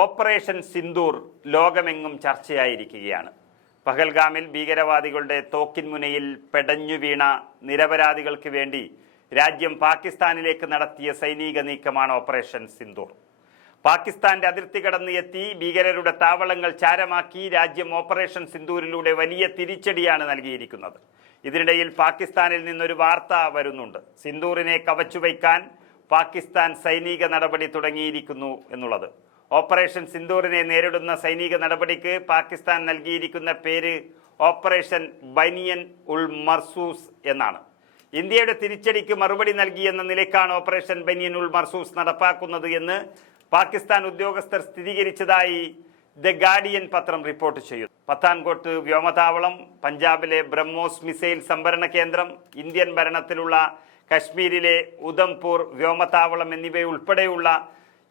Operation Sindoor ലോകമെങ്ങും ചർച്ചയായിരിക്കുകയാണ്. പഹൽഗാമിൽ ഭീകരവാദികളുടെ തോക്കിൻമുനയിൽ പെടഞ്ഞു വീണ നിരപരാധികൾക്ക് വേണ്ടി രാജ്യം പാകിസ്ഥാനിലേക്ക് നടത്തിയ സൈനിക നീക്കമാണ് ഓപ്പറേഷൻ സിന്ദൂർ. പാകിസ്ഥാന്റെ അതിർത്തി കടന്ന് എത്തി ഭീകരരുടെ താവളങ്ങൾ ചാരമാക്കി രാജ്യം ഓപ്പറേഷൻ സിന്ദൂരിലൂടെ വലിയ തിരിച്ചടിയാണ് നൽകിയിരിക്കുന്നത്. ഇതിനിടയിൽ പാകിസ്ഥാനിൽ നിന്നൊരു വാർത്ത വരുന്നുണ്ട്. സിന്ദൂറിനെ കവച്ചുവയ്ക്കാൻ പാകിസ്ഥാൻ സൈനിക നടപടി തുടങ്ങിയിരിക്കുന്നു എന്നുള്ളത്. ഓപ്പറേഷൻ സിന്ദൂറിനെ നേരിടുന്ന സൈനിക നടപടിക്ക് പാകിസ്ഥാൻ നൽകിയിരിക്കുന്ന പേര് ഓപ്പറേഷൻ ബനിയൻ ഉൾ മർസൂസ് എന്നാണ്. ഇന്ത്യയുടെ തിരിച്ചടിക്ക് മറുപടി നൽകിയെന്ന നിലയ്ക്കാണ് ഓപ്പറേഷൻ ബനിയൻ ഉൾ മർസൂസ് നടപ്പാക്കുന്നത് എന്ന് പാകിസ്ഥാൻ ഉദ്യോഗസ്ഥർ സ്ഥിരീകരിച്ചതായി ദ ഗാർഡിയൻ പത്രം റിപ്പോർട്ട് ചെയ്യുന്നു. പത്താൻകോട്ട് വ്യോമതാവളം പഞ്ചാബിലെ ബ്രഹ്മോസ് മിസൈൽ സംഭരണ കേന്ദ്രം ഇന്ത്യൻ ഭരണത്തിലുള്ള കശ്മീരിലെ ഉധംപൂർ വ്യോമതാവളം എന്നിവയുൾപ്പെടെയുള്ള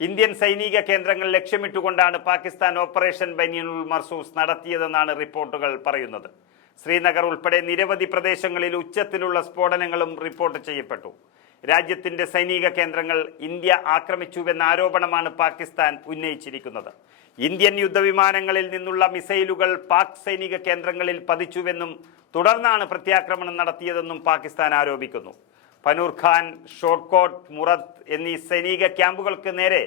ഇന്ത്യൻ സൈനിക കേന്ദ്രങ്ങൾ ലക്ഷ്യമിട്ടുകൊണ്ടാണ് പാകിസ്ഥാൻ ഓപ്പറേഷൻ ബനിയനുൽ മർസൂസ് നടത്തിയതെന്നാണ് റിപ്പോർട്ടുകൾ പറയുന്നത്. ശ്രീനഗർ ഉൾപ്പെടെ നിരവധി പ്രദേശങ്ങളിൽ ഉച്ചത്തിലുള്ള സ്ഫോടനങ്ങളും റിപ്പോർട്ട് ചെയ്യപ്പെട്ടു. രാജ്യത്തിന്റെ സൈനിക കേന്ദ്രങ്ങൾ ഇന്ത്യ ആക്രമിച്ചുവെന്ന ആരോപണമാണ് പാകിസ്ഥാൻ ഉന്നയിച്ചിരിക്കുന്നത്. ഇന്ത്യൻ യുദ്ധവിമാനങ്ങളിൽ നിന്നുള്ള മിസൈലുകൾ പാക് സൈനിക കേന്ദ്രങ്ങളിൽ പതിച്ചുവെന്നും തുടർന്നാണ് പ്രത്യാക്രമണം നടത്തിയതെന്നും പാകിസ്ഥാൻ ആരോപിക്കുന്നു. പനൂർ ഖാൻ ഷോർട്ട്കോട്ട് മുറത്ത് എന്നീ സൈനിക ക്യാമ്പുകൾക്ക് നേരെ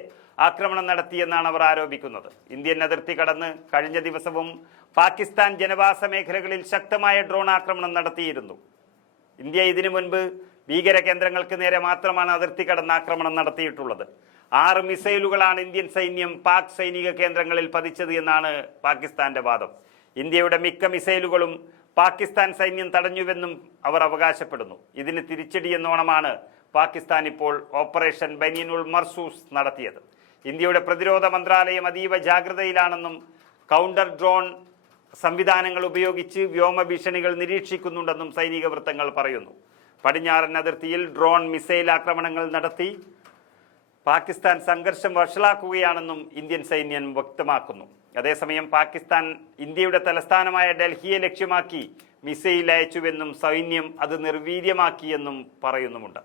ആക്രമണം നടത്തിയെന്നാണ് അവർ ആരോപിക്കുന്നത്. ഇന്ത്യൻ അതിർത്തി കടന്ന് കഴിഞ്ഞ ദിവസവും പാകിസ്ഥാൻ ജനവാസ മേഖലകളിൽ ശക്തമായ ഡ്രോൺ ആക്രമണം നടത്തിയിരുന്നു. ഇന്ത്യ ഇതിനു മുൻപ് ഭീകര കേന്ദ്രങ്ങൾക്ക് നേരെ മാത്രമാണ് അതിർത്തി കടന്ന് ആക്രമണം നടത്തിയിട്ടുള്ളത്. ആറ് മിസൈലുകളാണ് ഇന്ത്യൻ സൈന്യം പാക് സൈനിക കേന്ദ്രങ്ങളിൽ പതിച്ചത് എന്നാണ് പാകിസ്ഥാന്റെ വാദം. ഇന്ത്യയുടെ മിക്ക മിസൈലുകളും പാകിസ്ഥാൻ സൈന്യം തടഞ്ഞുവെന്നും അവർ അവകാശപ്പെടുന്നു. ഇതിന് തിരിച്ചടിയെന്നോണമാണ് പാകിസ്ഥാൻ ഇപ്പോൾ ഓപ്പറേഷൻ ബനിയനുൾ മർസൂസ് നടത്തിയത്. ഇന്ത്യയുടെ പ്രതിരോധ മന്ത്രാലയം അതീവ ജാഗ്രതയിലാണെന്നും കൗണ്ടർ ഡ്രോൺ സംവിധാനങ്ങൾ ഉപയോഗിച്ച് വ്യോമ ഭീഷണികൾ നിരീക്ഷിക്കുന്നുണ്ടെന്നും സൈനിക വൃത്തങ്ങൾ പറയുന്നു. പടിഞ്ഞാറൻ അതിർത്തിയിൽ ഡ്രോൺ മിസൈൽ ആക്രമണങ്ങൾ നടത്തി പാകിസ്ഥാൻ സംഘർഷം വഷളാക്കുകയാണെന്നും ഇന്ത്യൻ സൈന്യം വ്യക്തമാക്കുന്നു. അതേസമയം പാകിസ്ഥാൻ ഇന്ത്യയുടെ തലസ്ഥാനമായ ഡൽഹിയെ ലക്ഷ്യമാക്കി മിസൈൽ അയച്ചുവെന്നും സൈന്യം അത് നിർവീര്യമാക്കിയെന്നും പറയുന്നുമുണ്ട്.